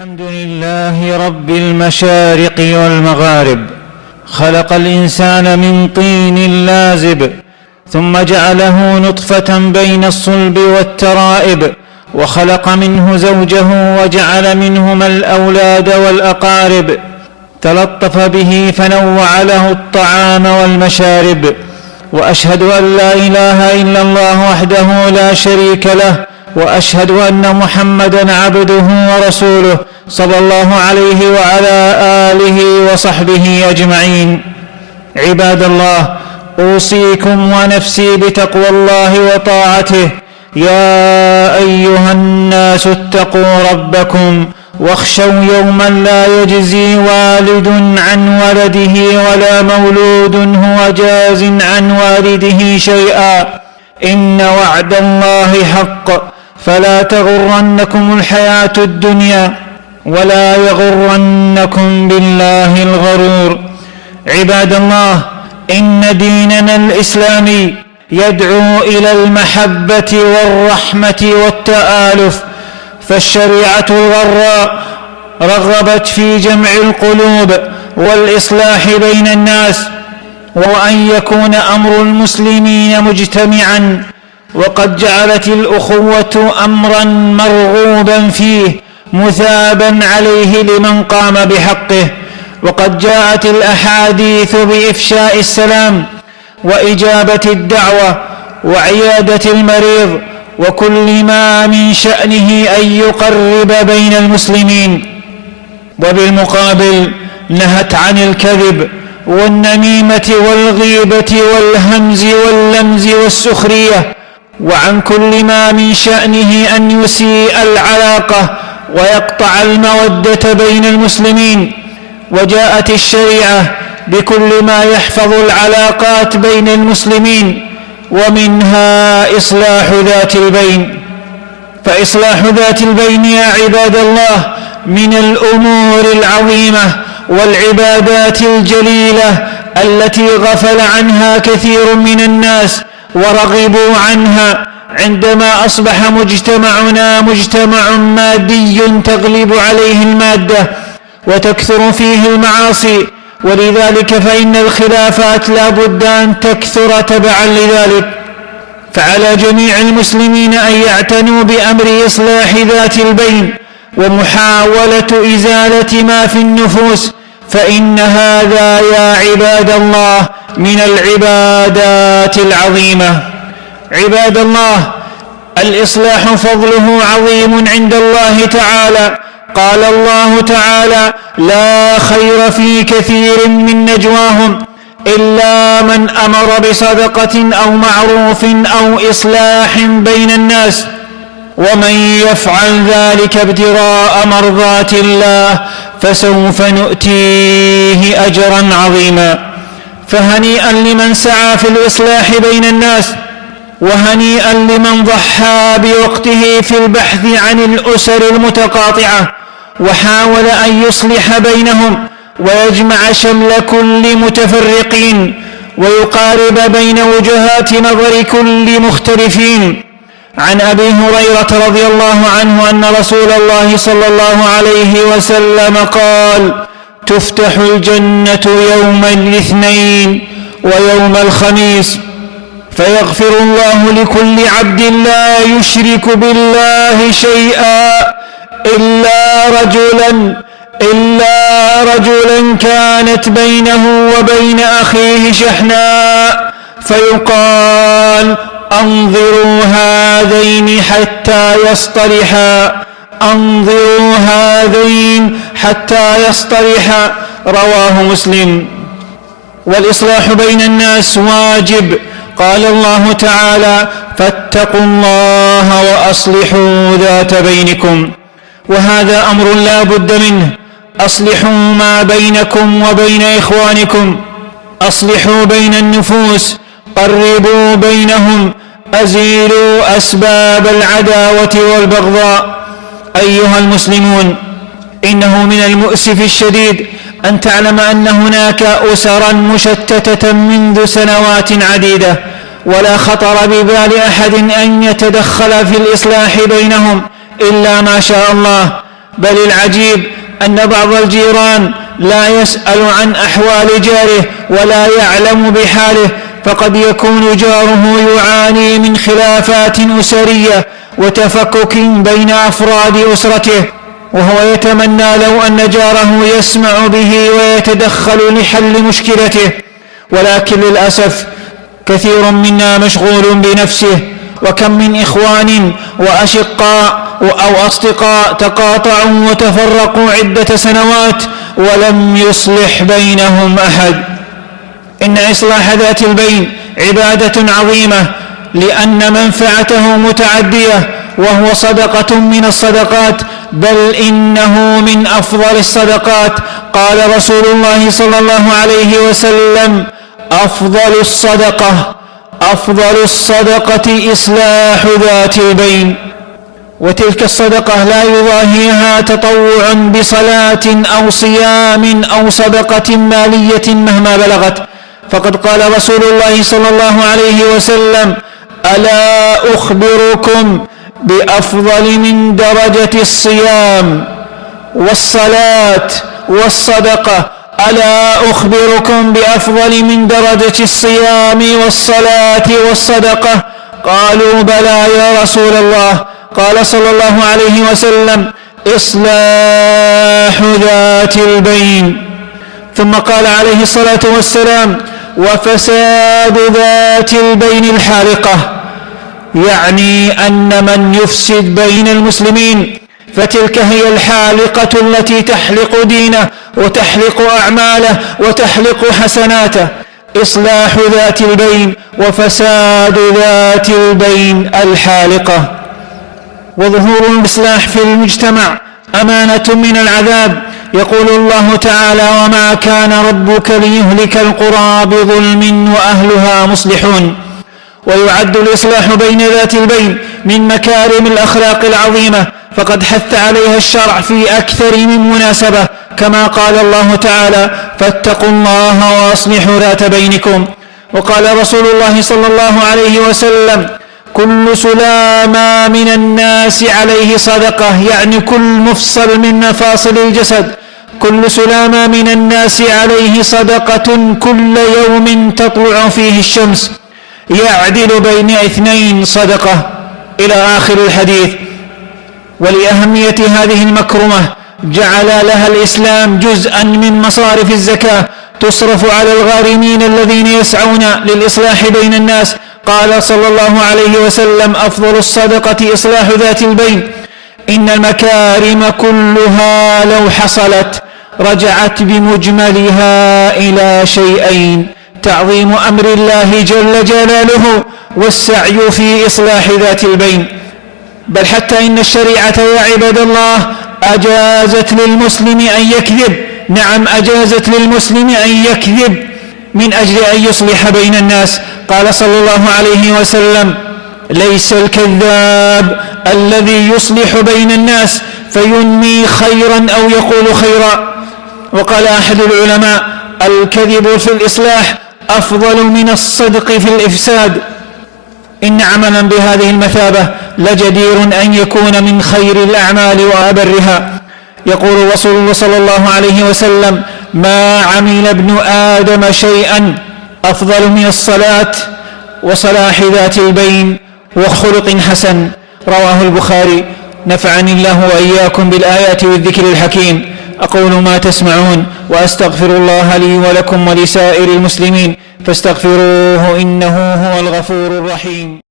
الحمد لله رب المشارق والمغارب، خلق الإنسان من طين لازب، ثم جعله نطفة بين الصلب والترائب، وخلق منه زوجه وجعل منهما الأولاد والأقارب، تلطف به فنوع له الطعام والمشارب. وأشهد أن لا إله إلا الله وحده لا شريك له، وأشهد أن محمدًا عبده ورسوله صلى الله عليه وعلى آله وصحبه أجمعين. عباد الله، أوصيكم ونفسي بتقوى الله وطاعته. يا أيها الناس اتقوا ربكم واخشوا يوما لا يجزي والد عن ولده ولا مولود هو جاز عن والده شيئا، إن وعد الله حق، فلا تغرنكم الحياة الدنيا ولا يغرنكم بالله الغرور. عباد الله، إن ديننا الإسلامي يدعو إلى المحبة والرحمة والتآلف، فالشريعة الغراء رغبت في جمع القلوب والإصلاح بين الناس، وأن يكون أمر المسلمين مجتمعاً، وقد جعلت الأخوة أمراً مرغوباً فيه مثاباً عليه لمن قام بحقه. وقد جاءت الأحاديث بإفشاء السلام وإجابة الدعوة وعيادة المريض وكل ما من شأنه أن يقرب بين المسلمين، وبالمقابل نهت عن الكذب والنميمة والغيبة والهمز واللمز والسخرية، وعن كل ما من شأنه أن يسيء العلاقة ويقطع المودة بين المسلمين. وجاءت الشريعة بكل ما يحفظ العلاقات بين المسلمين، ومنها إصلاح ذات البين. فإصلاح ذات البين يا عباد الله من الأمور العظيمة والعبادات الجليلة التي غفل عنها كثير من الناس ورغبوا عنها، عندما أصبح مجتمعنا مجتمع مادي تغلب عليه المادة وتكثر فيه المعاصي، ولذلك فإن الخلافات لا بد أن تكثر تبعا لذلك. فعلى جميع المسلمين أن يعتنوا بأمر إصلاح ذات البين ومحاولة إزالة ما في النفوس، فإن هذا يا عباد الله من العبادات العظيمة. عباد الله، الإصلاح فضله عظيم عند الله تعالى. قال الله تعالى: لا خير في كثير من نجواهم إلا من أمر بصدقة أو معروف أو إصلاح بين الناس، ومن يفعل ذلك ابتغاء مرضات الله فسوف نؤتيه أجرا عظيما. فهنيئا لمن سعى في الإصلاح بين الناس، وهنيئا لمن ضحى بوقته في البحث عن الأسر المتقاطعة وحاول أن يصلح بينهم ويجمع شمل كل متفرقين ويقارب بين وجهات نظر كل مختلفين. عن أبي هريرة رضي الله عنه أن رسول الله صلى الله عليه وسلم قال: تفتح الجنة يوم الاثنين ويوم الخميس، فيغفر الله لكل عبد لا يشرك بالله شيئا إلا رجلا كانت بينه وبين أخيه شحناء، فيقال: أنظروا هذين حتى يصطلحا، رواه مسلم. والإصلاح بين الناس واجب. قال الله تعالى: فاتقوا الله وأصلحوا ذات بينكم، وهذا أمر لا بد منه. أصلحوا ما بينكم وبين إخوانكم، أصلحوا بين النفوس، قربوا بينهم، أزيلوا أسباب العداوة والبغضاء. أيها المسلمون، إنه من المؤسف الشديد أن تعلم أن هناك أسرا مشتتة منذ سنوات عديدة، ولا خطر ببال أحد أن يتدخل في الإصلاح بينهم إلا ما شاء الله. بل العجيب أن بعض الجيران لا يسأل عن أحوال جاره ولا يعلم بحاله، فقد يكون جاره يعاني من خلافات أسرية وتفكك بين أفراد أسرته، وهو يتمنى لو أن جاره يسمع به ويتدخل لحل مشكلته، ولكن للأسف كثير منا مشغول بنفسه. وكم من إخوان وأشقاء أو أصدقاء تقاطعوا وتفرقوا عدة سنوات ولم يصلح بينهم أحد. إن إصلاح ذات البين عبادة عظيمة لأن منفعته متعدية، وهو صدقة من الصدقات، بل إنه من أفضل الصدقات. قال رسول الله صلى الله عليه وسلم: أفضل الصدقة إصلاح ذات البين. وتلك الصدقة لا يضاهيها تطوع بصلاة أو صيام أو صدقة مالية مهما بلغت. فقد قال رسول الله صلى الله عليه وسلم: ألا أخبركم بأفضل من درجة الصيام والصلاة والصدقة؟ ألا أخبركم بأفضل من درجة الصيام والصلاة والصدقة؟ قالوا: بلى يا رسول الله. قال صلى الله عليه وسلم: إصلاح ذات البين. ثم قال عليه الصلاة والسلام: وفساد ذات البين الحالقة، يعني أن من يفسد بين المسلمين فتلك هي الحالقة التي تحلق دينه وتحلق أعماله وتحلق حسناته. إصلاح ذات البين وفساد ذات البين الحالقة. وظهور الإصلاح في المجتمع أمانة من العذاب. يقول الله تعالى: وما كان ربك ليهلك القرى بظلم وأهلها مصلحون. ويعد الإصلاح بين ذات البين من مكارم الأخلاق العظيمة، فقد حث عليها الشرع في أكثر من مناسبة، كما قال الله تعالى: فاتقوا الله وأصلحوا ذات بينكم. وقال رسول الله صلى الله عليه وسلم: كل سلامة من الناس عليه صدقة، يعني كل مفصل من مفاصل الجسد، كل سلامة من الناس عليه صدقة كل يوم تطلع فيه الشمس، يعدل بين اثنين صدقة، إلى آخر الحديث. ولأهمية هذه المكرمة جعل لها الإسلام جزءا من مصارف الزكاة تصرف على الغارمين الذين يسعون للإصلاح بين الناس. قال صلى الله عليه وسلم: أفضل الصدقة إصلاح ذات البين. إن المكارم كلها لو حصلت رجعت بمجملها إلى شيئين: تعظيم أمر الله جل جلاله والسعي في إصلاح ذات البين. بل حتى إن الشريعة يا عباد الله أجازت للمسلم أن يكذب، نعم أجازت للمسلم أن يكذب من أجل أن يصلح بين الناس. قال صلى الله عليه وسلم: ليس الكذاب الذي يصلح بين الناس فينمي خيرا أو يقول خيرا. وقال أحد العلماء: الكذب في الإصلاح أفضل من الصدق في الإفساد. إن عملا بهذه المثابة لجدير أن يكون من خير الأعمال وأبرها. يقول رسول الله صلى الله عليه وسلم: ما عمل ابن آدم شيئا أفضل من الصلاة وصلاح ذات البين وخلق حسن. رواه البخاري. نفعني الله وإياكم بالآيات والذكر الحكيم. أقول ما تسمعون وأستغفر الله لي ولكم ولسائر المسلمين فاستغفروه إنه هو الغفور الرحيم.